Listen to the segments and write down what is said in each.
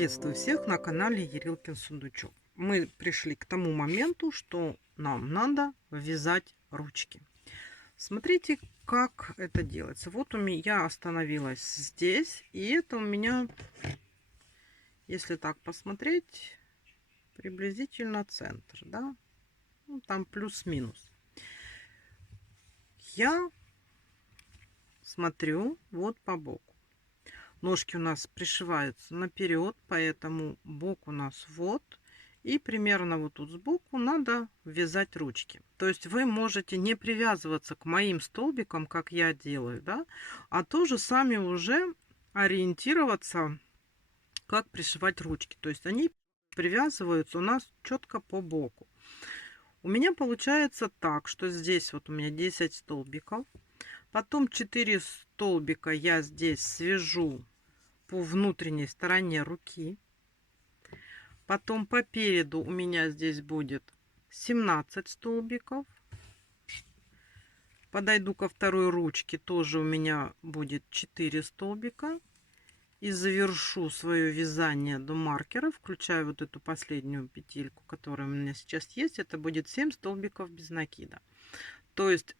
Приветствую всех на канале Ерилкин Сундучок. Мы пришли к тому моменту, что нам надо вязать ручки. Смотрите, как это делается. Вот у меня я остановилась здесь, и это у меня, если так посмотреть, приблизительно центр, да? Ну, там плюс-минус. Я смотрю вот по боку. Ножки у нас пришиваются наперед, поэтому бок у нас вот. И примерно вот тут сбоку надо вязать ручки. То есть вы можете не привязываться к моим столбикам, как я делаю, да, а тоже сами уже ориентироваться, как пришивать ручки. То есть они привязываются у нас четко по боку. У меня получается так, что здесь вот у меня 10 столбиков. Потом 4 столбика я здесь свяжу по внутренней стороне руки. Потом по переду у меня здесь будет 17 столбиков. Подойду ко второй ручке, тоже у меня будет 4 столбика. И завершу свое вязание до маркера, включая вот эту последнюю петельку, которая у меня сейчас есть. Это будет 7 столбиков без накида. То есть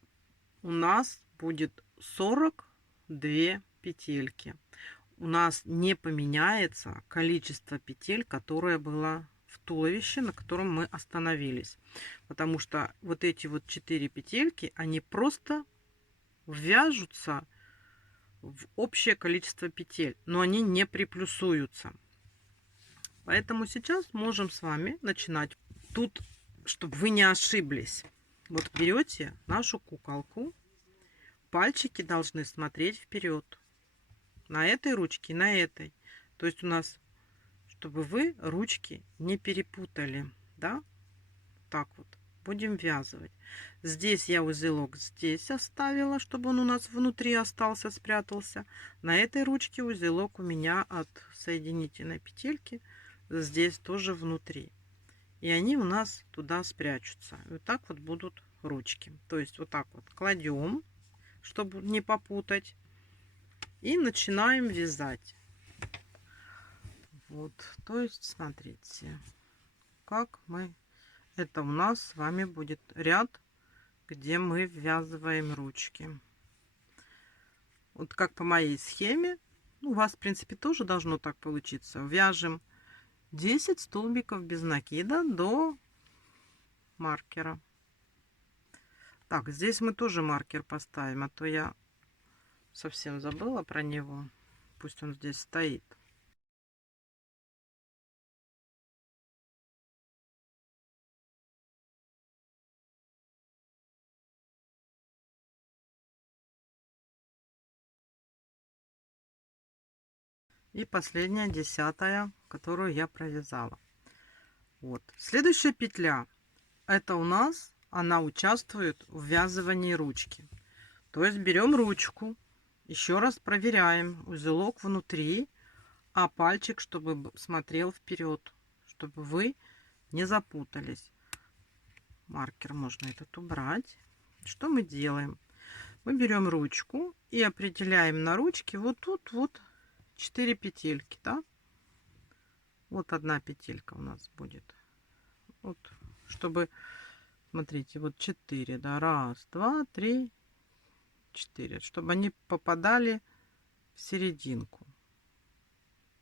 у нас будет 42 петельки. У нас не поменяется количество петель, которое было в туловище, на котором мы остановились. Потому что вот эти вот 4 петельки, они просто ввяжутся в общее количество петель, но они не приплюсуются. Поэтому сейчас можем с вами начинать. Тут, чтобы вы не ошиблись, вот берете нашу куколку, пальчики должны смотреть вперед. На этой ручке, на этой. То есть у нас, чтобы вы ручки не перепутали, да, так вот будем вязывать. Здесь я узелок здесь оставила, чтобы он у нас внутри остался, спрятался. На этой ручке узелок у меня от соединительной петельки здесь тоже внутри, и они у нас туда спрячутся. И вот так вот будут ручки. То есть вот так вот кладем, чтобы не попутать, и начинаем вязать. Вот, то есть смотрите, как мы, это у нас с вами будет ряд, где мы ввязываем ручки. Вот как по моей схеме, ну, у вас в принципе тоже должно так получиться. Вяжем 10 столбиков без накида до маркера. Так, здесь мы тоже маркер поставим, а то я совсем забыла про него. Пусть он здесь стоит. И последняя, 10-я, которую я провязала. Вот. Следующая петля, это у нас, она участвует в ввязывании ручки. То есть берем ручку, еще раз проверяем узелок внутри, а пальчик, чтобы смотрел вперед, чтобы вы не запутались. Маркер можно этот убрать. Что мы делаем? Мы берем ручку и определяем на ручке вот тут вот 4 петельки, да? Вот одна петелька у нас будет. Вот, чтобы, смотрите, вот 4, да, раз, два, три, 4, чтобы они попадали в серединку,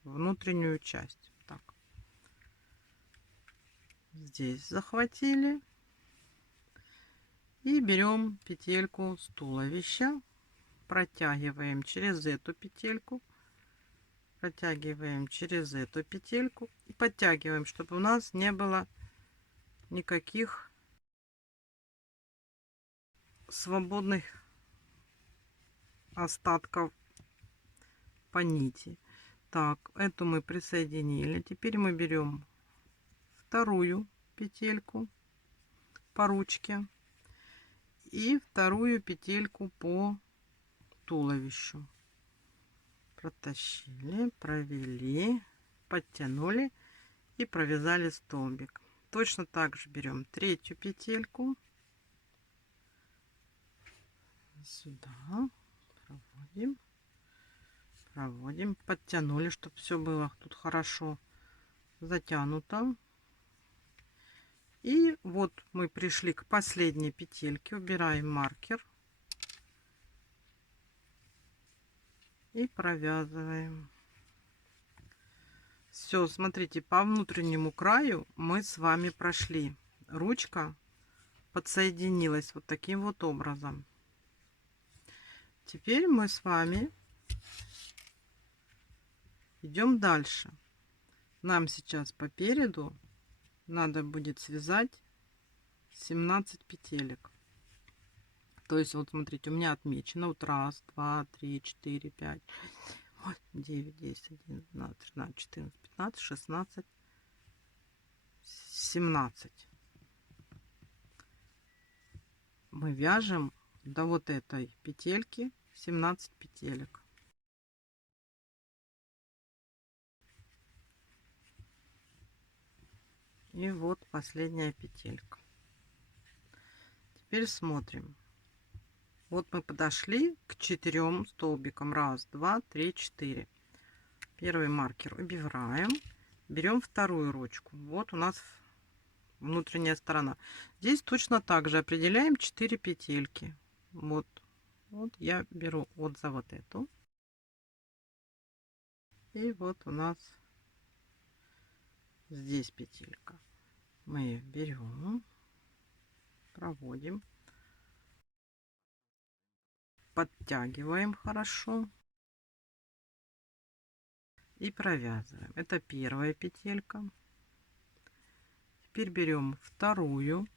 внутреннюю часть. Так, здесь захватили и берем петельку с туловища, протягиваем через эту петельку, протягиваем через эту петельку и подтягиваем, чтобы у нас не было никаких свободных остатков по нити. Так, эту мы присоединили. Теперь мы берем вторую петельку по ручке и вторую петельку по туловищу. Протащили, провели, подтянули и провязали столбик. Точно так же берем третью петельку сюда, проводим, подтянули, чтобы все было тут хорошо затянуто. И вот мы пришли к последней петельке. Убираем маркер и провязываем. Все, смотрите, по внутреннему краю мы с вами прошли. Ручка подсоединилась вот таким вот образом. Теперь мы с вами идем дальше. Нам сейчас по переду надо будет связать 17 петелек. То есть вот смотрите, у меня отмечено вот 1, 2, 3, 4, 5, 9, 10, 11, 12, 13, 14, 15, 16, 17. Мы вяжем до вот этой петельки 17 петелек. И вот последняя петелька. Теперь смотрим. Вот мы подошли к 4 столбикам. 1, 2, 3, 4. Первый маркер убираем. Берем вторую ручку. Вот у нас внутренняя сторона. Здесь точно так же определяем 4 петельки. Вот я беру вот за вот эту. И вот у нас здесь петелька. Мы ее берем, проводим, подтягиваем хорошо и провязываем. Это первая петелька. Теперь берем вторую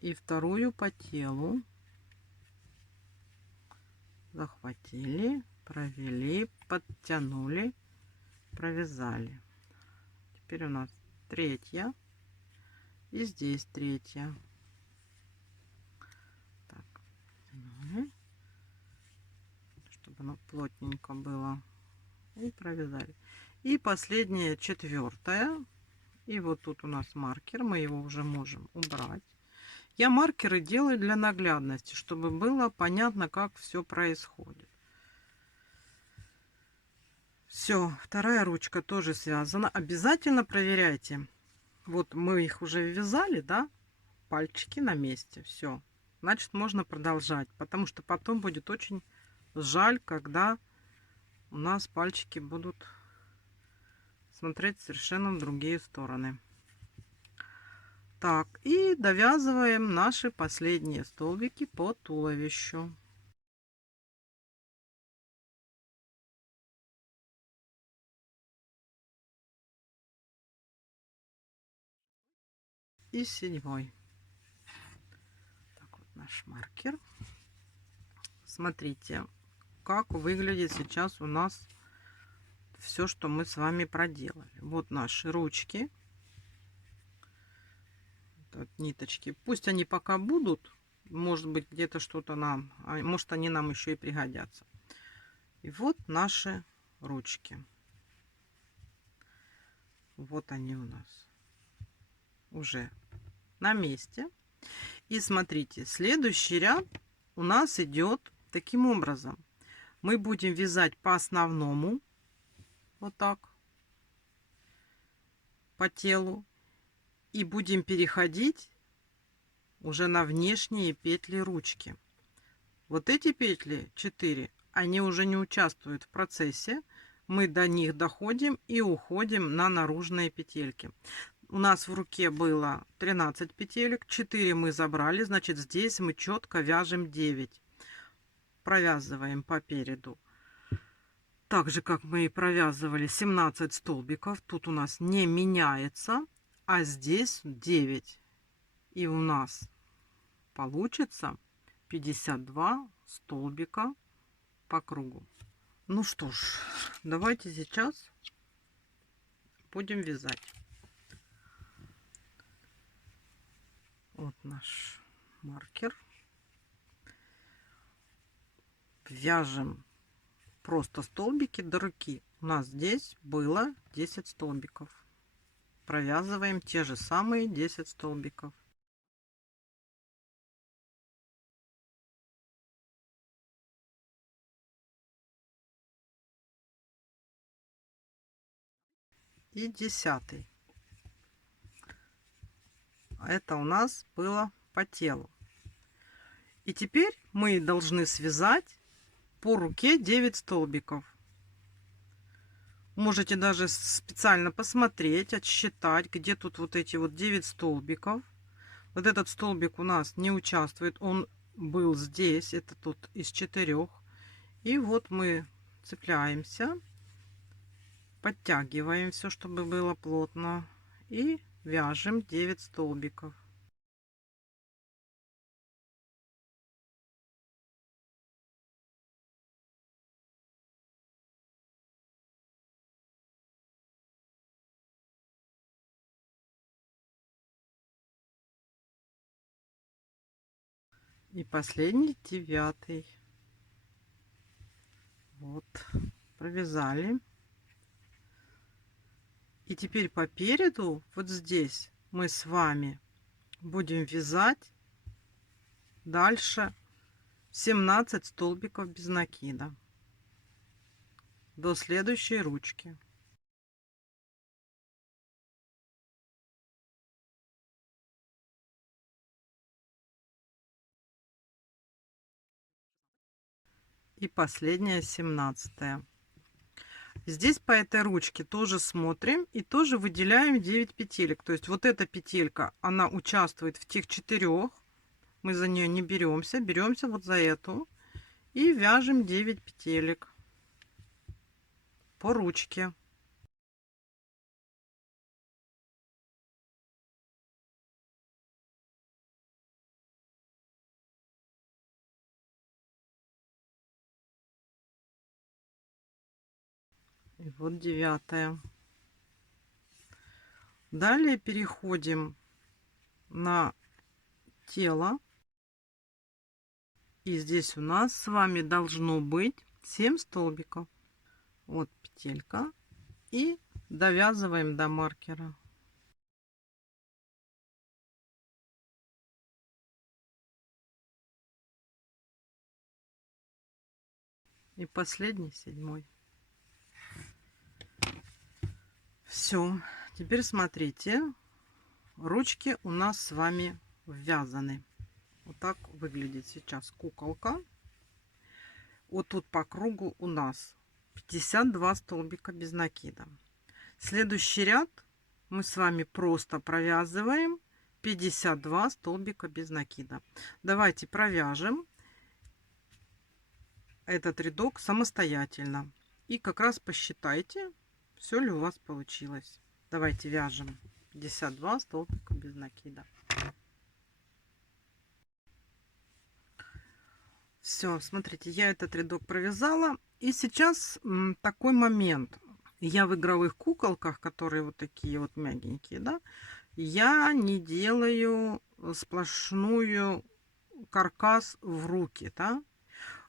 и вторую по телу захватили, провели, подтянули, провязали. Теперь у нас третья и здесь третья. Так, потянули, чтобы оно плотненько было, и провязали. И последняя, четвертая. И вот тут у нас маркер, мы его уже можем убрать. Я маркеры делаю для наглядности, чтобы было понятно, как все происходит. Все, вторая ручка тоже связана. Обязательно проверяйте. Вот мы их уже вязали, да? Пальчики на месте. Все. Значит, можно продолжать. Потому что потом будет очень жаль, когда у нас пальчики будут смотреть совершенно в другие стороны. Так, и довязываем наши последние столбики по туловищу. И 7. Так, вот наш маркер. Смотрите, как выглядит сейчас у нас все, что мы с вами проделали. Вот наши ручки. Вот ниточки. Пусть они пока будут. Может быть, где-то что-то нам... может, они нам еще и пригодятся. И вот наши ручки. Вот они у нас уже на месте. И смотрите, следующий ряд у нас идет таким образом. Мы будем вязать по основному, вот так, по телу. И будем переходить уже на внешние петли ручки. Вот эти петли 4, они уже не участвуют в процессе. Мы до них доходим и уходим на наружные петельки. У нас в руке было 13 петелек, 4 мы забрали, значит здесь мы четко вяжем 9. Провязываем по переду. Так же, как мы и провязывали 17 столбиков. Тут у нас не меняется, а здесь 9. И у нас получится 52 столбика по кругу. Ну что ж, давайте сейчас будем вязать. Вот наш маркер. Вяжем просто столбики до руки. У нас здесь было 10 столбиков. Провязываем те же самые 10 столбиков. и 10. Это у нас было по телу. И теперь мы должны связать по руке 9 столбиков. Можете даже специально посмотреть, отсчитать, где тут вот эти вот 9 столбиков. Вот этот столбик у нас не участвует, он был здесь, это тут из 4. И вот мы цепляемся, подтягиваем все, чтобы было плотно, и вяжем 9 столбиков. И последний 9. Вот, провязали. И теперь по переду, вот здесь, мы с вами будем вязать дальше 17 столбиков без накида до следующей ручки. И последняя 17. Здесь по этой ручке тоже смотрим и тоже выделяем 9 петелек. То есть вот эта петелька, она участвует в тех 4. Мы за нее не беремся, беремся вот за эту и вяжем 9 петелек по ручке. И вот 9. Далее переходим на тело. И здесь у нас с вами должно быть 7 столбиков. Вот петелька. И довязываем до маркера. И последний 7. Все. Теперь смотрите. Ручки у нас с вами ввязаны. Вот так выглядит сейчас куколка. Вот тут по кругу у нас 52 столбика без накида. Следующий ряд мы с вами просто провязываем 52 столбика без накида. Давайте провяжем этот рядок самостоятельно. И как раз посчитайте, все ли у вас получилось. Давайте вяжем 52 столбика без накида. Все, смотрите, я этот рядок провязала. И сейчас такой момент. Я в игровых куколках, которые вот такие вот мягенькие, да, я не делаю сплошную каркас в руки, да.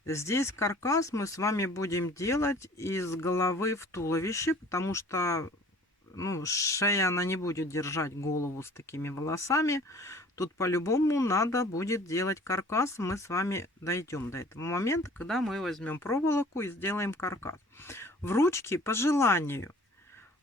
Здесь каркас мы с вами будем делать из головы в туловище, потому что, ну, шея, она не будет держать голову с такими волосами. Тут по-любому надо будет делать каркас. Мы с вами дойдем до этого момента, когда мы возьмем проволоку и сделаем каркас. В ручке по желанию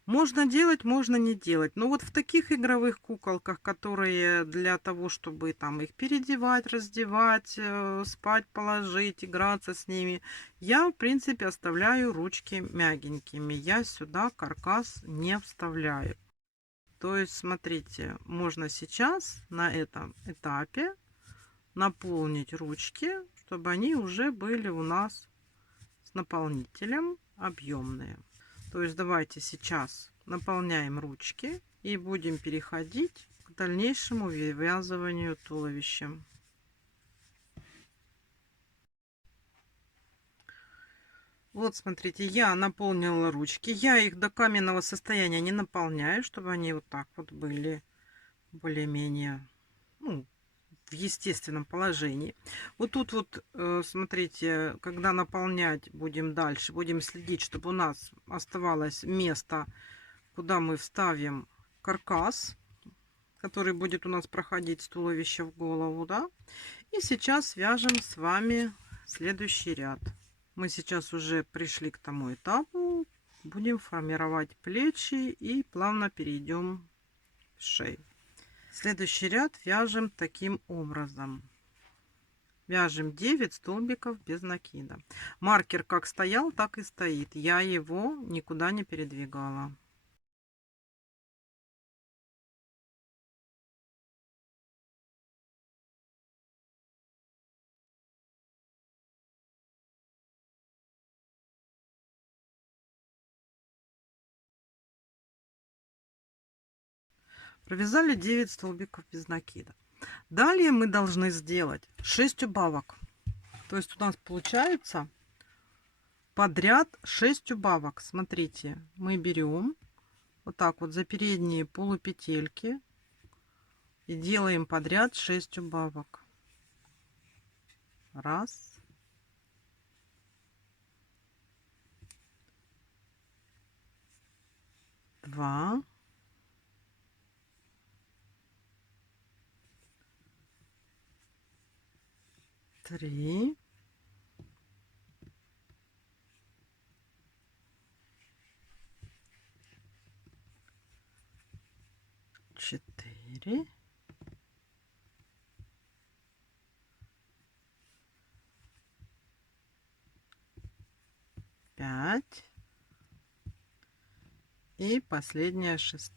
можно делать, можно не делать. Но вот в таких игровых куколках, которые для того, чтобы там их переодевать, раздевать, спать положить, играться с ними, я в принципе оставляю ручки мягенькими. Я сюда каркас не вставляю. То есть, смотрите, можно сейчас на этом этапе наполнить ручки, чтобы они уже были у нас с наполнителем объемные. То есть, давайте сейчас наполняем ручки и будем переходить к дальнейшему вывязыванию туловища. Вот, смотрите, я наполнила ручки. Я их до каменного состояния не наполняю, чтобы они вот так вот были более-менее, ну, в естественном положении. Вот тут вот, смотрите, когда наполнять будем дальше, будем следить, чтобы у нас оставалось место, куда мы вставим каркас, который будет у нас проходить с туловища в голову, да. И сейчас вяжем с вами следующий ряд. Мы сейчас уже пришли к тому этапу, будем формировать плечи и плавно перейдем в шею. Следующий ряд вяжем таким образом. Вяжем 9 столбиков без накида. Маркер как стоял, так и стоит. Я его никуда не передвигала. Провязали 9 столбиков без накида. Далее мы должны сделать 6 убавок. То есть у нас получается подряд 6 убавок. Смотрите, мы берем вот так вот за передние полупетельки и делаем подряд 6 убавок. Раз. Два. Три. Четыре. 5 и последняя 6.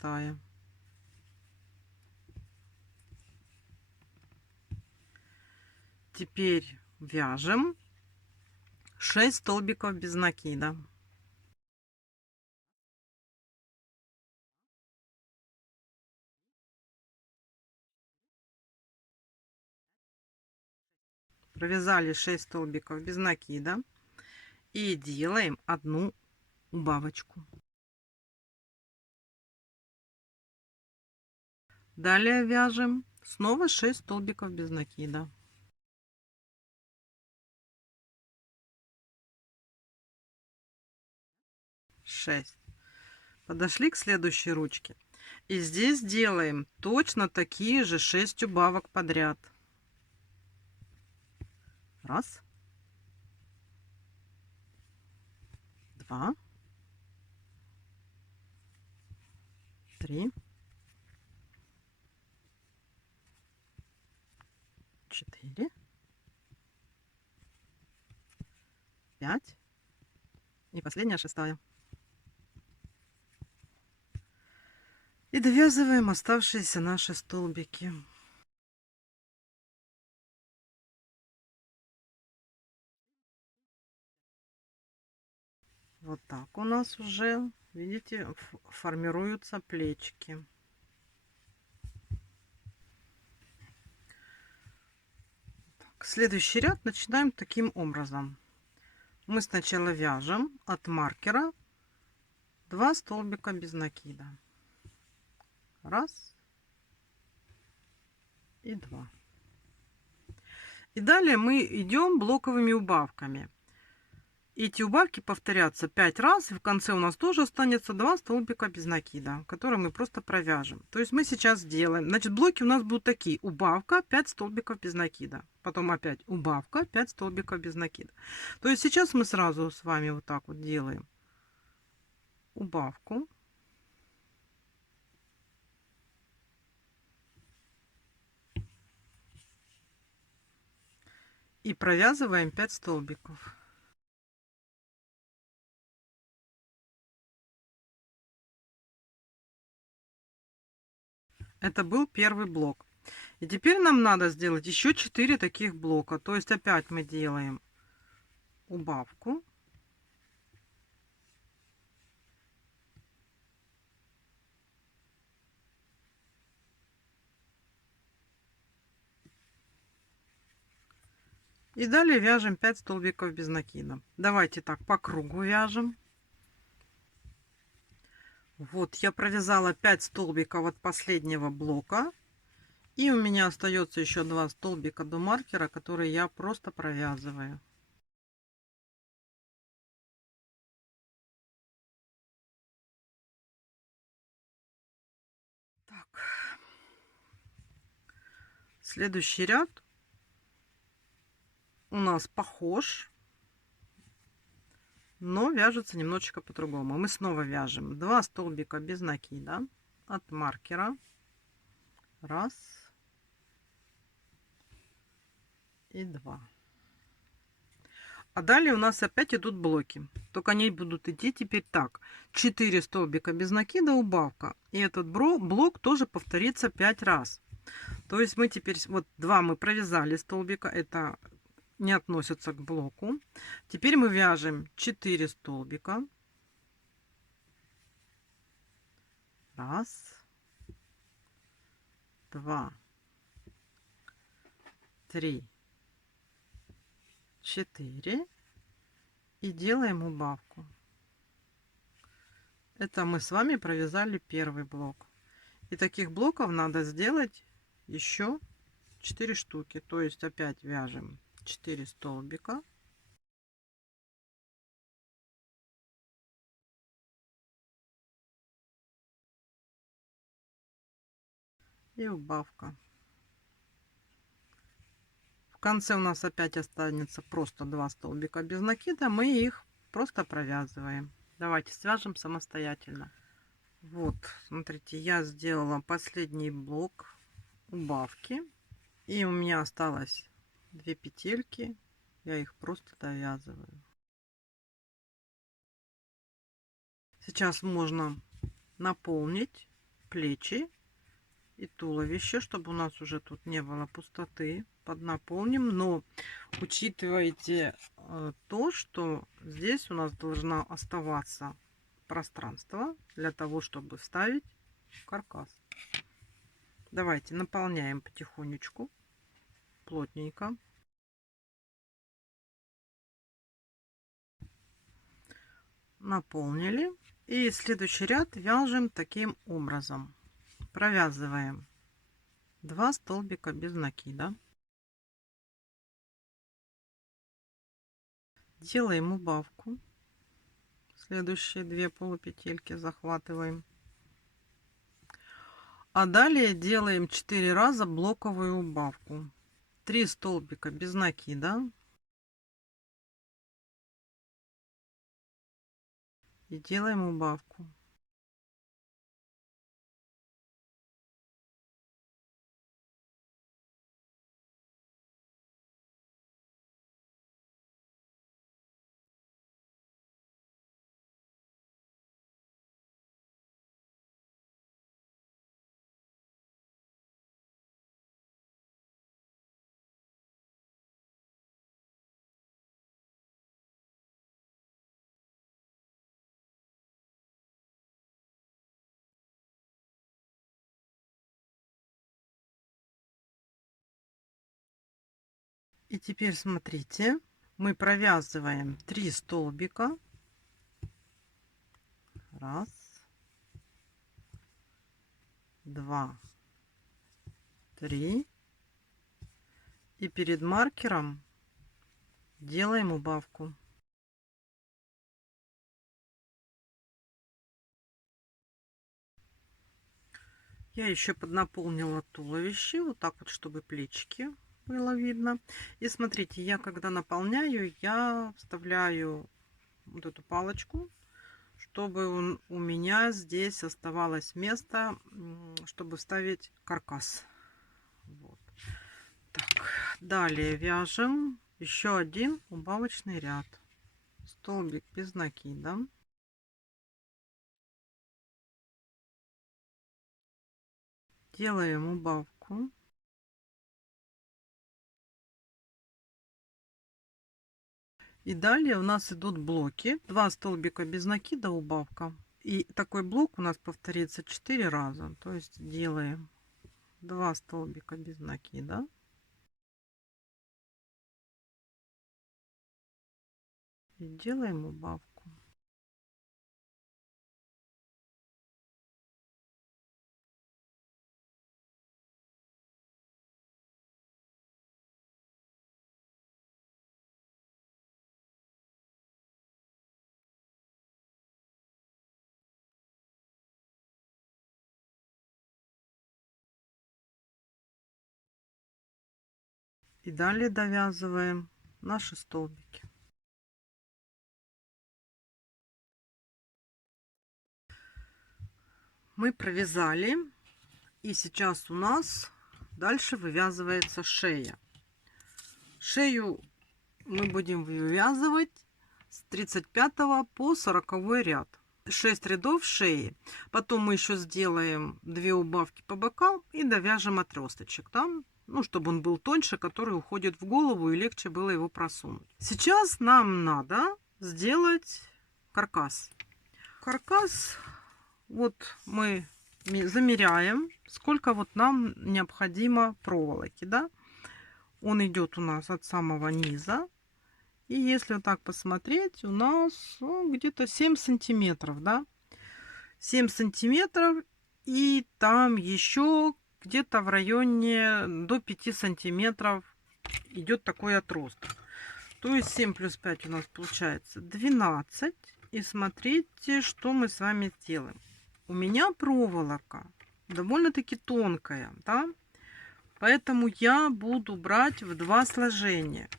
Теперь вяжем 6 столбиков без накида. Провязали 6 столбиков без накида и делаем одну убавочку. Далее вяжем снова 6 столбиков без накида. Шесть. Подошли к следующей ручке. И здесь делаем точно такие же 6 убавок подряд. Раз. Два. Три. 4. 5. И последняя 6. И довязываем оставшиеся наши столбики. Вот так у нас уже, видите, формируются плечики. Так, следующий ряд начинаем таким образом. Мы сначала вяжем от маркера 2 столбика без накида. Раз и 2. И далее мы идем блоковыми убавками. Эти убавки повторятся 5 раз, и в конце у нас тоже останется 2 столбика без накида, которые мы просто провяжем. То есть мы сейчас делаем, значит, блоки у нас будут такие: убавка, 5 столбиков без накида, потом опять убавка, 5 столбиков без накида. То есть сейчас мы сразу с вами вот так вот делаем убавку, и провязываем 5 столбиков. Это был первый блок. И теперь нам надо сделать еще 4 таких блока. То есть опять мы делаем убавку. И далее вяжем 5 столбиков без накида. Давайте так по кругу вяжем. Вот я провязала 5 столбиков от последнего блока. И у меня остается еще 2 столбика до маркера, которые я просто провязываю. Так. Следующий ряд у нас похож но вяжется немножечко по-другому. Мы снова вяжем 2 столбика без накида от маркера. Раз и два. А далее у нас опять идут блоки. Только они будут идти теперь так. 4 столбика без накида, убавка. И этот блок тоже повторится 5 раз. То есть мы теперь, вот 2 мы провязали столбика, это не относится к блоку. Теперь мы вяжем 4 столбика. Раз, два, три, 4. И делаем убавку. Это мы с вами провязали первый блок. И таких блоков надо сделать еще 4 штуки. То есть опять вяжем 4 столбика. И убавка. В конце у нас опять останется просто 2 столбика без накида. Мы их просто провязываем. Давайте свяжем самостоятельно. Вот, смотрите, я сделала последний блок убавки. И у меня осталось 2 петельки. Я их просто довязываю. Сейчас можно наполнить плечи и туловище, чтобы у нас уже тут не было пустоты. Поднаполним, но учитывайте то, что здесь у нас должно оставаться пространство для того, чтобы вставить каркас. Давайте наполняем потихонечку, плотненько. Наполнили. И следующий ряд вяжем таким образом. Провязываем 2 столбика без накида. Делаем убавку. Следующие 2 полупетельки захватываем. А далее делаем 4 раза блоковую убавку. 3 столбика без накида. И делаем убавку. И теперь смотрите, мы провязываем 3 столбика. Раз, два, три. И перед маркером делаем убавку. Я еще поднаполнила туловище, вот так вот, чтобы плечики было видно. И смотрите, я когда наполняю, я вставляю вот эту палочку, чтобы у меня здесь оставалось место, чтобы вставить каркас. Вот. Так, далее вяжем еще один убавочный ряд. Столбик без накида. Делаем убавку. И далее у нас идут блоки. 2 столбика без накида, убавка. И такой блок у нас повторится 4 раза. То есть делаем 2 столбика без накида. И делаем убавку. И далее довязываем наши столбики. Мы провязали, и сейчас у нас дальше вывязывается шея. Шею мы будем вывязывать с 35 по 40 ряд. 6 рядов шеи. Потом мы еще сделаем 2 убавки по бокам и довяжем отросточек там, ну, чтобы он был тоньше, который уходит в голову и легче было его просунуть. Сейчас нам надо сделать каркас. Каркас, вот мы замеряем, сколько вот нам необходимо проволоки, да. Он идет у нас от самого низа. И если вот так посмотреть, у нас где-то 7 сантиметров, да. 7 сантиметров. И там еще где-то в районе до 5 сантиметров идет такой отросток. То есть 7 плюс 5 у нас получается 12. И смотрите, что мы с вами сделаем. У меня проволока довольно-таки тонкая, да. Поэтому я буду брать в 2 сложения.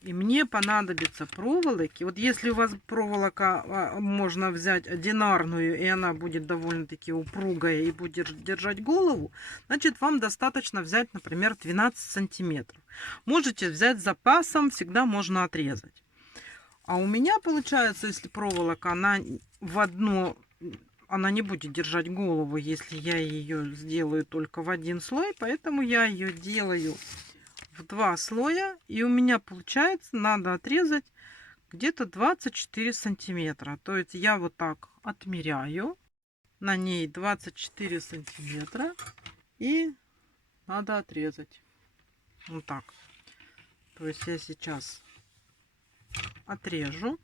И мне понадобится проволоки. Вот если у вас проволока можно взять одинарную, и она будет довольно-таки упругая и будет держать голову, значит, вам достаточно взять, например, 12 сантиметров. Можете взять с запасом, всегда можно отрезать. А у меня получается, если проволока, она в одно... Она не будет держать голову, если я ее сделаю только в один слой. Поэтому я ее делаю в 2 слоя. И у меня получается, надо отрезать где-то 24 сантиметра. То есть я вот так отмеряю. На ней 24 сантиметра. И надо отрезать. Вот так. То есть я сейчас отрежу.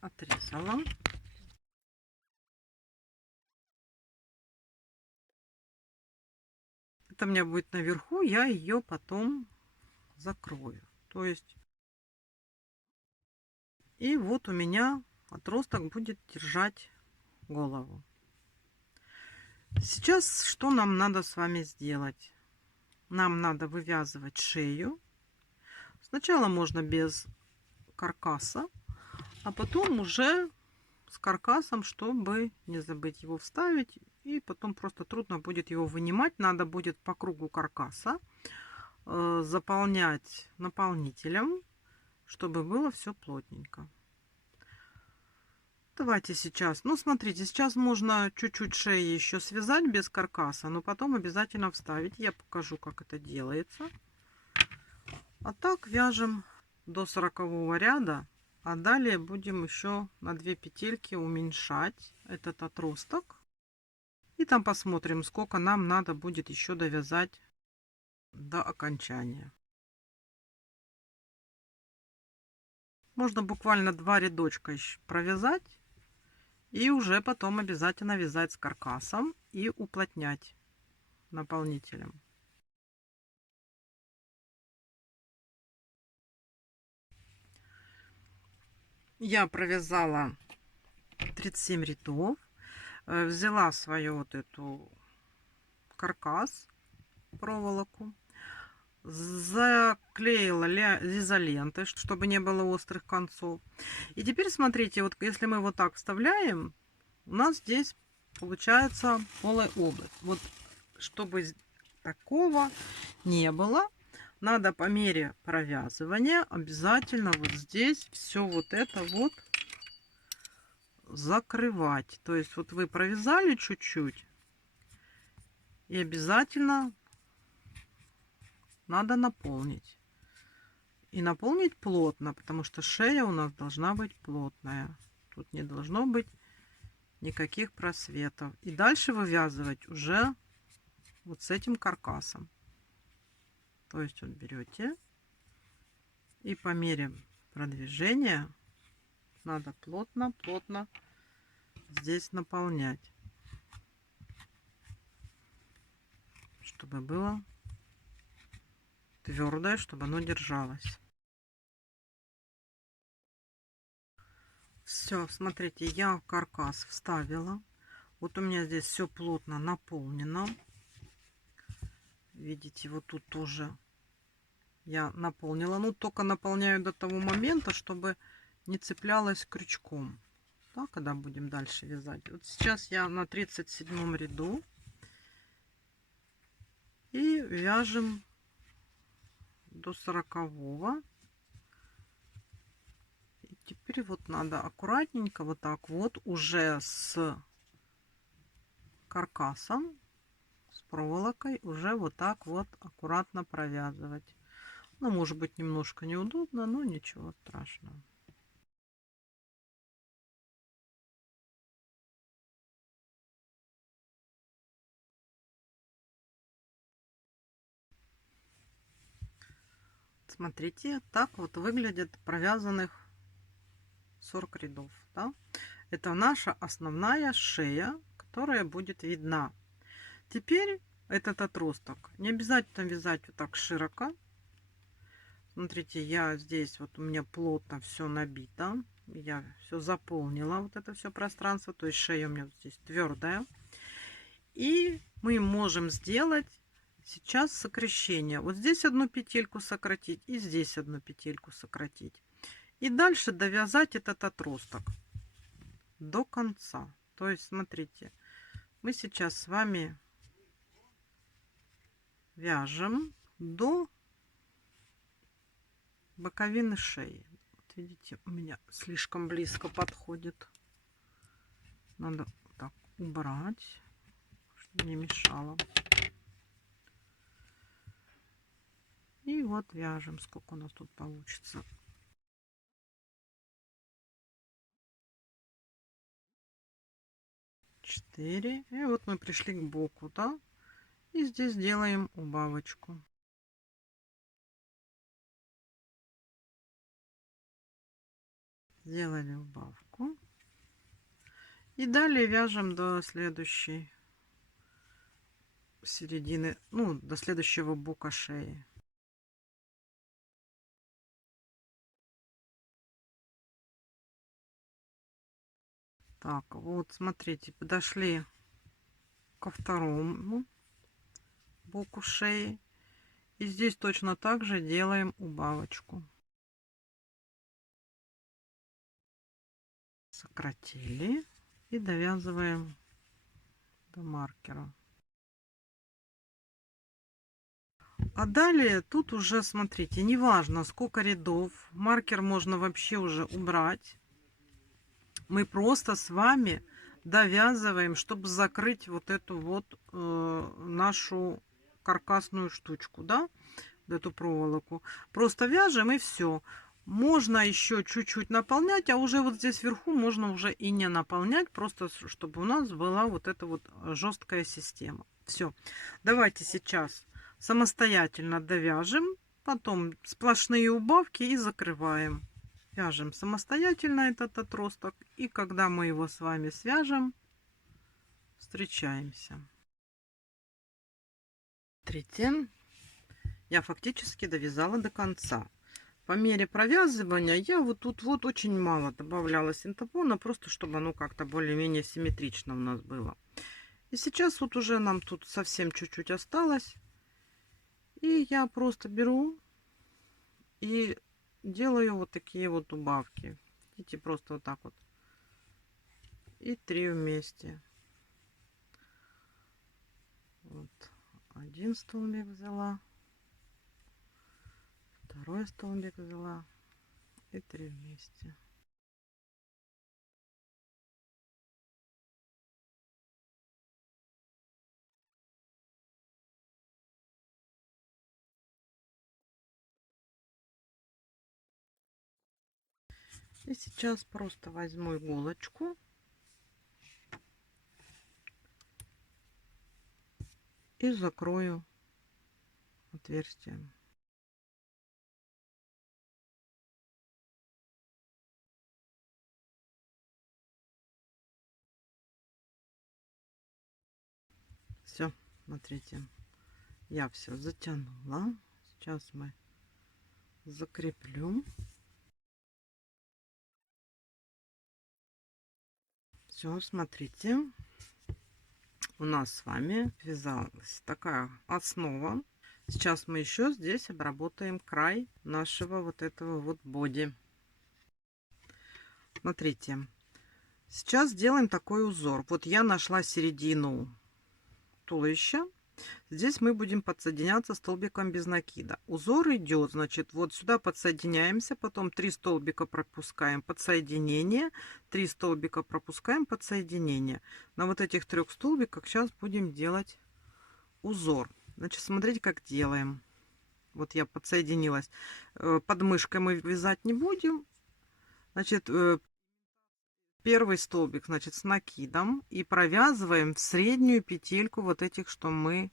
Отрезала. Это у меня будет наверху, я ее потом закрою. То есть, и вот у меня отросток будет держать голову. Сейчас что нам надо с вами сделать? Нам надо вывязывать шею. Сначала можно без каркаса, а потом уже с каркасом, чтобы не забыть его вставить. И потом просто трудно будет его вынимать. Надо будет по кругу каркаса заполнять наполнителем, чтобы было все плотненько. Давайте сейчас, ну смотрите, сейчас можно чуть-чуть шеи еще связать без каркаса, но потом обязательно вставить. Я покажу, как это делается. А так вяжем до 40 ряда, а далее будем еще на 2 петельки уменьшать этот отросток. И там посмотрим, сколько нам надо будет еще довязать до окончания. Можно буквально 2 рядочка еще провязать. И уже потом обязательно вязать с каркасом и уплотнять наполнителем. Я провязала 37 рядов. Взяла свою вот эту каркас, проволоку. Заклеила изолентой, чтобы не было острых концов. И теперь смотрите, вот если мы вот так вставляем, у нас здесь получается полая область. Вот чтобы такого не было, надо по мере провязывания обязательно вот здесь все вот это вот закрывать. То есть вот вы провязали чуть-чуть, и обязательно надо наполнить. И наполнить плотно, потому что шея у нас должна быть плотная. Тут не должно быть никаких просветов. И дальше вывязывать уже вот с этим каркасом. То есть вот берете и по мере продвижения надо плотно здесь наполнять, чтобы было твердое, чтобы оно держалось. Все, смотрите, я каркас вставила. Вот у меня здесь все плотно наполнено. Видите, вот тут тоже я наполнила. Ну, только наполняю до того момента, чтобы не цеплялась крючком, да, когда будем дальше вязать. Вот сейчас я на 37 ряду и вяжем до 40-го. И теперь вот надо аккуратненько вот так вот уже с каркасом, с проволокой, уже вот так вот аккуратно провязывать. Ну, может быть, немножко неудобно, но ничего страшного. Смотрите, так вот выглядит провязанных 40 рядов. Да? Это наша основная шея, которая будет видна. Теперь этот отросток не обязательно вязать вот так широко. Смотрите, я здесь вот у меня плотно все набито. Я все заполнила, вот это все пространство. То есть шея у меня здесь твердая. И мы можем сделать сейчас сокращение. Вот здесь одну петельку сократить и здесь одну петельку сократить. И дальше довязать этот отросток до конца. То есть, смотрите, мы сейчас с вами вяжем до боковины шеи. Вот видите, у меня слишком близко подходит. Надо так убрать, чтобы не мешало. И вот вяжем, сколько у нас тут получится. 4. И вот мы пришли к боку, да? И здесь делаем убавочку. Сделали убавку. И далее вяжем до следующей середины, ну, до следующего бока шеи. Так, вот смотрите, подошли ко второму боку шеи. И здесь точно так же делаем убавочку. Сократили и довязываем до маркера. А далее тут уже, смотрите, неважно сколько рядов, маркер можно вообще уже убрать. Мы просто с вами довязываем, чтобы закрыть вот эту вот нашу каркасную штучку, да, вот эту проволоку. Просто вяжем и все. Можно еще чуть-чуть наполнять, а уже вот здесь вверху можно уже и не наполнять, просто чтобы у нас была вот эта вот жесткая система. Все. Давайте сейчас самостоятельно довяжем, потом сплошные убавки и закрываем. Вяжем самостоятельно этот отросток, и когда мы его с вами свяжем, встречаемся. Смотрите, я фактически довязала до конца. По мере провязывания я вот тут вот очень мало добавляла синтепона, просто чтобы оно как-то более-менее симметрично у нас было. И сейчас вот уже нам тут совсем чуть-чуть осталось. И я просто беру и делаю вот такие вот убавки. Видите, просто вот так вот. И 3 вместе. Вот. Один столбик взяла. Второй столбик взяла. И 3 вместе. И сейчас просто возьму иголочку и закрою отверстие. Все, смотрите, я все затянула. Сейчас мы закреплю. Все, смотрите, у нас с вами вязалась такая основа. Сейчас мы еще здесь обработаем край нашего вот этого вот боди. Смотрите, сейчас делаем такой узор. Вот я нашла середину туловища. Здесь мы будем подсоединяться столбиком без накида. Узор идет, значит, вот сюда подсоединяемся, потом 3 столбика пропускаем подсоединение, 3 столбика пропускаем подсоединение. На вот этих 3 столбиках сейчас будем делать узор. Значит, смотрите, как делаем. Вот я подсоединилась. Под мышкой мы вязать не будем. Значит, первый столбик, значит, с накидом и провязываем в среднюю петельку вот этих, что мы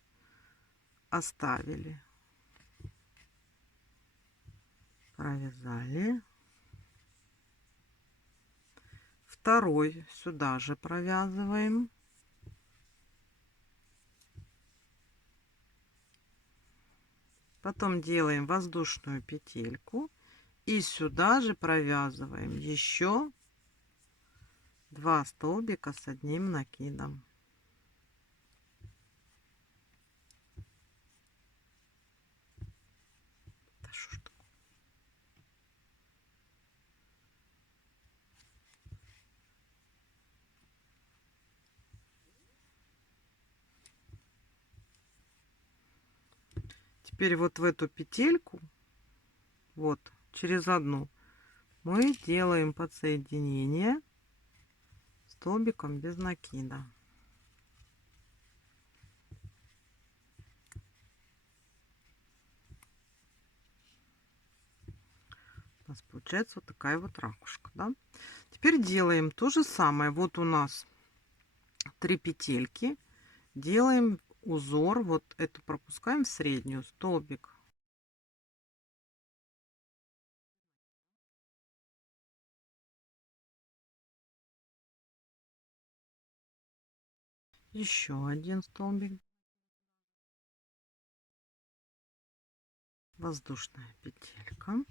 оставили. Провязали. Второй сюда же провязываем. Потом делаем воздушную петельку и сюда же провязываем еще 2 столбика с одним накидом. Да что ж такое? Теперь вот в эту петельку, вот через одну, мы делаем подсоединение столбиком без накида. У нас получается вот такая вот ракушка, да? Теперь делаем то же самое. Вот у нас 3 петельки, делаем узор, вот эту пропускаем в среднюю, столбик, еще один столбик, воздушная петелька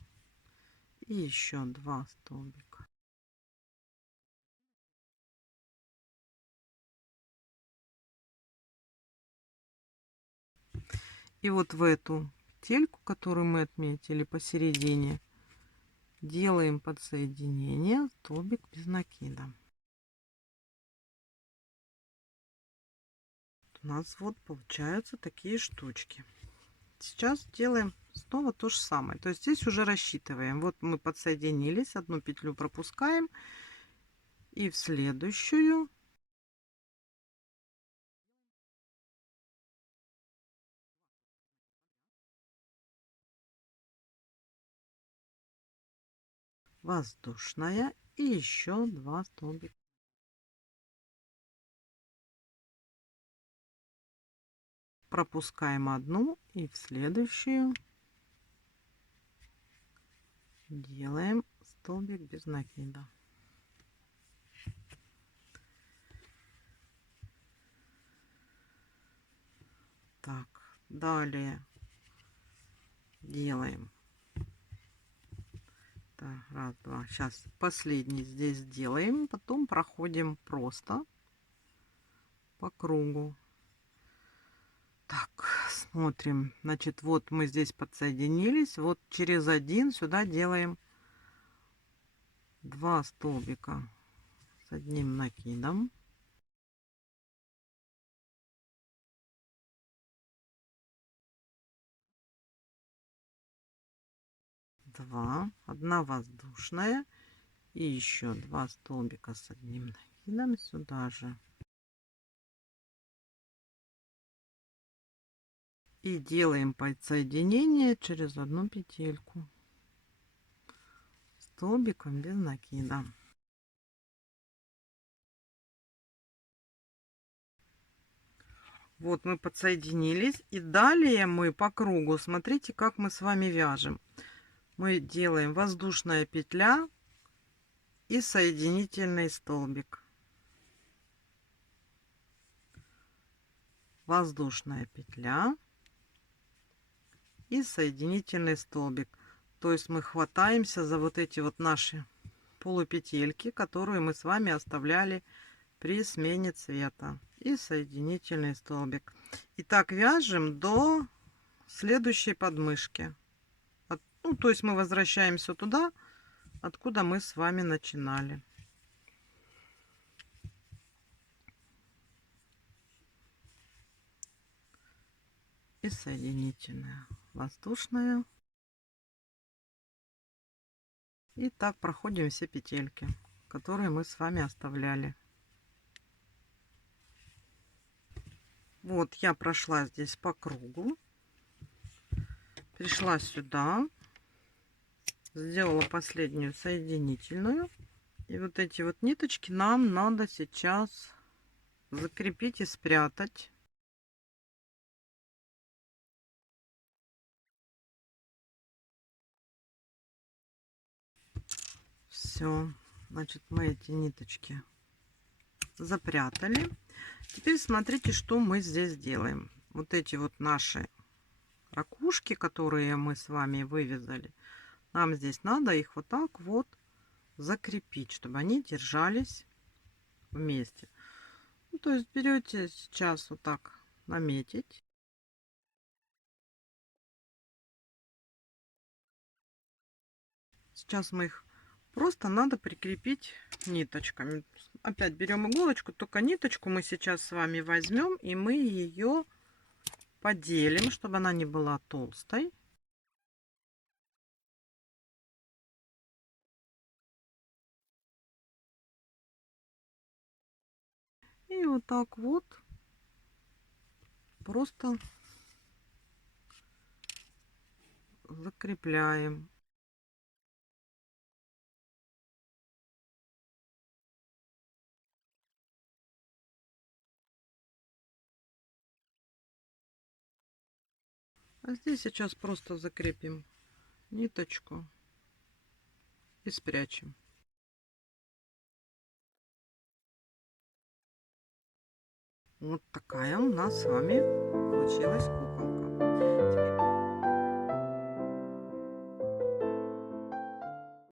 и еще 2 столбика. И вот в эту петельку, которую мы отметили посередине, делаем подсоединение столбик без накида. У нас вот получаются такие штучки. Сейчас делаем снова то же самое. То есть здесь уже рассчитываем. Вот мы подсоединились, одну петлю пропускаем и в следующую воздушная и еще 2 столбика. Пропускаем одну и в следующую делаем столбик без накида. Так, далее делаем. Так, раз, два. Сейчас последний здесь делаем, потом проходим просто по кругу. Так, смотрим. Значит, вот мы здесь подсоединились. Вот через один сюда делаем 2 столбика с одним накидом. Два, одна воздушная и еще 2 столбика с одним накидом сюда же. И делаем подсоединение через одну петельку столбиком без накида. Вот мы подсоединились, и далее мы по кругу, смотрите, как мы с вами вяжем. Мы делаем воздушная петля и соединительный столбик, воздушная петля и соединительный столбик. То есть мы хватаемся за вот эти вот наши полупетельки, которые мы с вами оставляли при смене цвета, и соединительный столбик. И так вяжем до следующей подмышки. Ну, то есть мы возвращаемся туда, откуда мы с вами начинали. И соединительная, воздушная. И так проходим все петельки, которые мы с вами оставляли. Вот я прошла здесь по кругу, пришла сюда, сделала последнюю соединительную. И вот эти вот ниточки нам надо сейчас закрепить и спрятать. Все, значит, мы эти ниточки запрятали. Теперь смотрите, что мы здесь делаем. Вот эти вот наши ракушки, которые мы с вами вывязали, нам здесь надо их вот так вот закрепить, чтобы они держались вместе. Ну, то есть берете сейчас вот так наметить. Сейчас мы их просто надо прикрепить ниточками. Опять берем иголочку, только ниточку мы сейчас с вами возьмем и мы ее поделим, чтобы она не была толстой. И вот так вот просто закрепляем. А здесь сейчас просто закрепим ниточку и спрячем. Вот такая у нас с вами получилась